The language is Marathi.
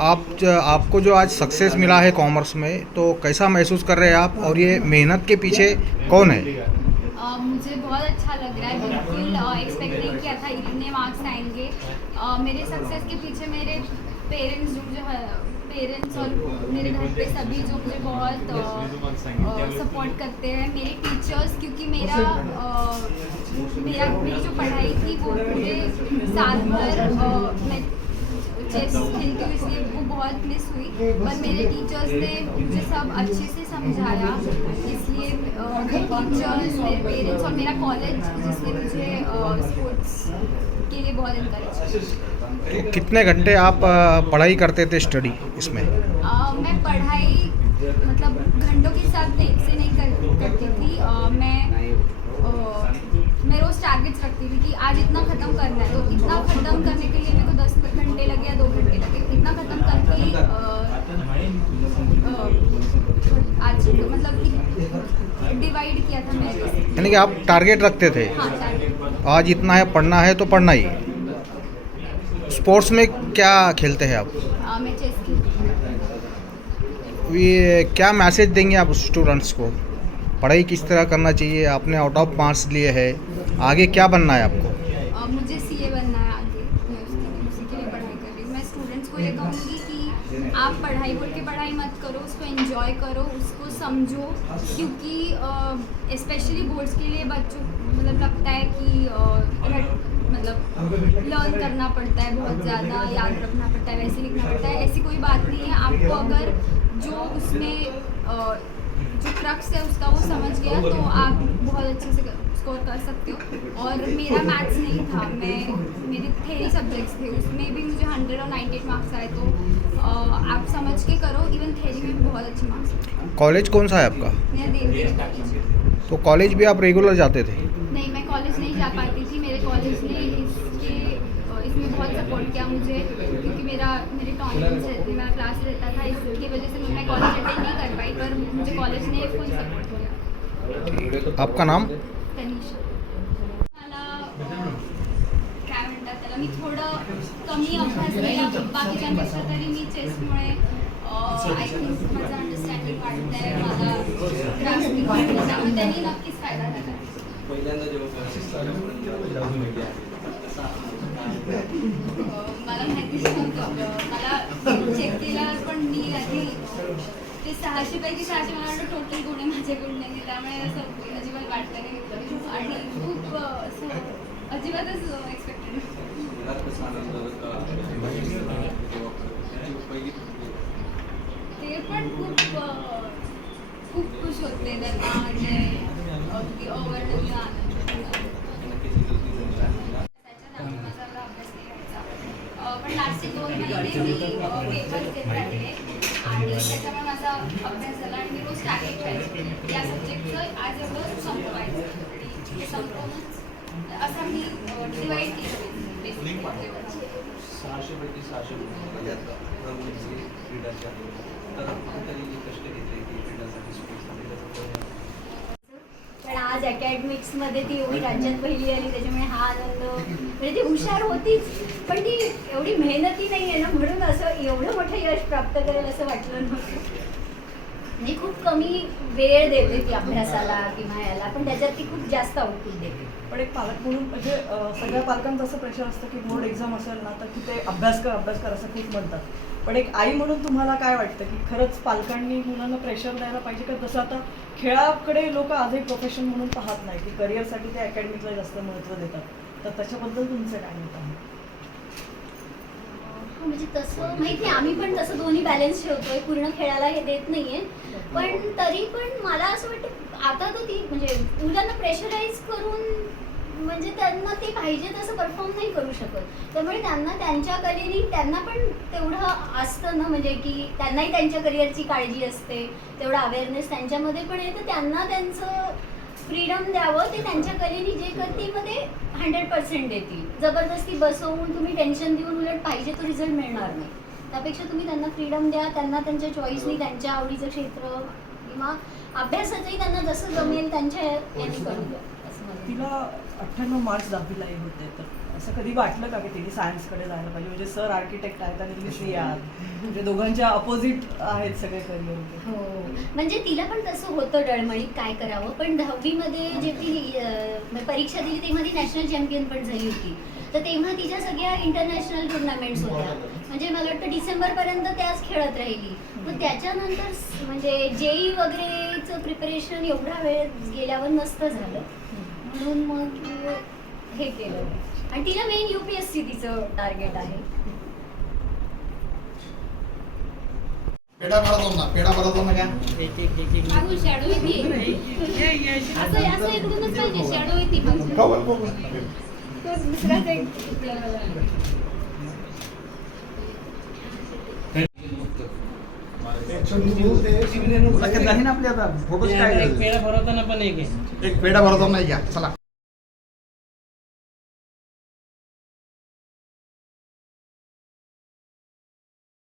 आपको जो आज सक्सेस मिला है कॉमर्स में, तो कैसा महसूस कर रहे हैं आप, और ये मेहनत के पीछे कौन है? मुझे बहुत अच्छा लग रहा है। बिल्कुल एक्सपेक्ट नहीं किया था इतने मार्क्स आएंगे। मेरे सक्सेस के पीछे मेरे पेरेंट्स जो है, पेरेंट्स और मेरे घर पे सभी जो मुझे बहुत सपोर्ट करते हैं, मेरे टीचर्स, क्योंकि मेरी जो पढ़ाई थी वो पूरे साल भर मैं चेस खेलती हुई, इसलिए वो बहुत मिस हुई। पर मेरे टीचर्स ने मुझे सब अच्छे से समझाया, इसलिए मेरे टीचर्स, मेरे पेरेंट्स और मेरा कॉलेज, जिसने मुझे स्पोर्ट्स के लिए बहुत इनकरेज। तो कितने घंटे आप पढ़ाई करते थे स्टडी इसमें? मैं पढ़ाई मतलब घंटों के हिसाब से नहीं करती थी। मैं रोज़ टारगेट्स रखती थी कि आज इतना ख़त्म करना है, तो इतना ख़त्म करने के लिए मेरे को 10 घंटे लगे या 2 घंटे लगे, इतना ख़त्म करके आज मतलब डिवाइड किया था मैंने। यानी कि आप टारगेट रखते थे, हाँ, टारगेट। आज इतना है पढ़ना है तो पढ़ना ही। स्पोर्ट्स में क्या खेलते हैं आप? मैं चेस खेलती हूँ। ये क्या मैसेज देंगे आप स्टूडेंट्स को? पढ़ाई किस तरह करना चाहिए? आपने आउट ऑफ मार्क्स लिए हैं, आगे क्या बनना है आपको? मुझे सीए बनना है आगे। मैं उसी के लिए पढ़ाई कर रही हूँ। मैं स्टूडेंट्स को ये कहूँगी कि आप पढ़ाई बोल के पढ़ाई मत करो, उसको एंजॉय करो, उसको समझो, क्योंकि स्पेशली बोर्ड्स के लिए बच्चों मतलब लगता है कि मतलब लर्न करना पड़ता है, बहुत ज़्यादा याद रखना पड़ता है, वैसे लिखना पड़ता है। ऐसी कोई बात नहीं है। आपको अगर जो उसमें जो क्रक्स है उसका वो समझ गया, तो आप बहुत अच्छे से स्कोर कर सकते हो। और मेरा मैथ्स नहीं था, मेरे थेरी सब्जेक्ट्स थे, उसमें भी मुझे 100 और 98 मार्क्स आए। तो आप समझ के करो, इवन थेरी में भी बहुत अच्छे मार्क्स आए। कॉलेज कौन सा है आपका? मेरा देवगिरी कॉलेज। तो कॉलेज भी आप रेगुलर जाते थे? नहीं, मैं कॉलेज नहीं जा पाती थी। मेरे कॉलेज ने इसमें बहुत सपोर्ट किया मुझे, क्योंकि मेरे टॉर्नामेंट्स रहते, मेरा क्लास रहता था, इसकी वजह से मैं कॉलेज अटेंड नहीं कर पाई, पर मुझे कॉलेज ने फुल सपोर्ट किया। आपका नाम? तनिषा। मला काय म्हणतात त्याला, मी थोडं कमी अभ्यास केला बाकीच्यांपेक्षा, तरी मी चेसमुळे आय थिंक माझं अंडरस्टँडिंग वाढतं आहे, मला ग्रास्पिंग वाढतं, त्यामुळे त्यांनी नक्कीच फायदा झाला. मला माहितीच नव्हतं. मला चेक केला, पण मी आधी ते 600 पैकी 600 मला वाटतं टोटल गुण आहे माझ्याकडून नाही, त्यामुळे असं अजिबात वाटलं नाही आणि खूप असं अजिबातच एक्सपेक्टेड. ते पण खूप खुश होते त्यांना, म्हणजे अगदी ओव्हरवेल्मिंग आनंद. पण लास्टचे 2 महिने मी पेपर्स देत राहिले आणि त्याच्यामुळे माझा अभ्यास झाला आणि मी रोज टार्गेट ठेवायचे या सब्जेक्टचं आज एवढं संपवायचं, आणि ते संपवूनच असं मी डिवाईड केलं बेसिकली. 600 पैकी 600 तर आपण तरी कष्ट घेतले की क्रीडासाठी स्पोर्ट्समध्ये त्याचा. पण आज अकॅडमिक्समध्ये ती एवढी राज्यात पहिली आली, त्याच्यामुळे हा आनंद. म्हणजे ती हुशार होतीच, पण ती एवढी मेहनती नाही आहे ना, म्हणून असं एवढं मोठं यश प्राप्त करेल असं वाटलं नव्हतं. म्हणजे खूप कमी वेळ देते ती अभ्यासाला किंवा याला, पण त्याच्यात ती खूप जास्त आउटपुट देते. पण एक पालक म्हणून म्हणजे सगळ्या पालकांचं असं प्रेशर असतं की बोर्ड एक्झाम असेल ना तर की ते अभ्यास कर असं खूप म्हणतात. पण एक आई म्हणून तुम्हाला काय वाटतं की खरंच पालकांनी मुलांना प्रेशर द्यायला पाहिजे का? जसं आता खेळाकडे लोक आजही प्रोफेशन म्हणून पाहत नाही, की करिअरसाठी ते अकॅडमिकला जास्त महत्त्व देतात, तर त्याच्याबद्दल तुमचं काय मत आहे? म्हणजे तसं माहिती आहे, आम्ही पण तसं दोन्ही बॅलन्स ठेवतोय, पूर्ण खेळाला हे देत नाहीये, पण तरी पण मला असं वाटतं आता तो ती म्हणजे मुलांना प्रेशराईज करून म्हणजे त्यांना ते पाहिजे तसं परफॉर्म नाही करू शकत. त्यामुळे त्यांना त्यांच्या करिअरनी त्यांना पण तेवढं असतं ना, म्हणजे की त्यांनाही त्यांच्या करिअरची काळजी असते, तेवढा अवेअरनेस त्यांच्यामध्ये पण आहे, तर त्यांना त्यांचं फ्रीडम द्यावं. ते त्यांच्या करिअरनी जे करतील मग ते 100% देतील. जबरदस्ती बसवून तुम्ही टेन्शन देऊन उलट पाहिजे तो रिझल्ट मिळणार नाही. त्यापेक्षा तुम्ही त्यांना फ्रीडम द्या, त्यांना त्यांच्या चॉईसनी त्यांच्या आवडीचं क्षेत्र किंवा अभ्यासाचंही त्यांना जसं जमेल त्यांच्या याने करू द्या, असं तिला 98 मार्क्स 10वी होते, तर असं कधी वाटलं का की तिने सायन्सकडे जायला पाहिजे? म्हणजे सर आर्किटेक्ट आहेत आणि तुम्ही CA आहात, म्हणजे दोघांच्या अपोजिट आहेत सगळे करिअर. हो, म्हणजे तिला पण तसं होतं डळमळीत काय करावं, पण 10वीमध्ये जे ती परीक्षा दिली तेव्हा ती नॅशनल चॅम्पियन पण झाली होती. तर तेव्हा तिच्या सगळ्या इंटरनॅशनल टुर्नामेंट्स होत्या, म्हणजे मला वाटतं डिसेंबरपर्यंत त्याच खेळत राहिली. मग त्याच्यानंतर म्हणजे JEE वगैरेचं प्रिपरेशन एवढा वेळ गेल्यावर नसतं झालं, म्हणून मग हे केलं. आणि तिला मेन UPSC तिचं टार्गेट आहे. पेड़ा भरतो ना क्या अगं शॅडो येते असं इकडूनच पाहिजे, शॅडो येते माझी. तो दुसराच एक नाही ना आपले आता फोटोज काय एक पेढा भरवताना पण एक आहे. एक पेढा भरतो नाही घ्या चला.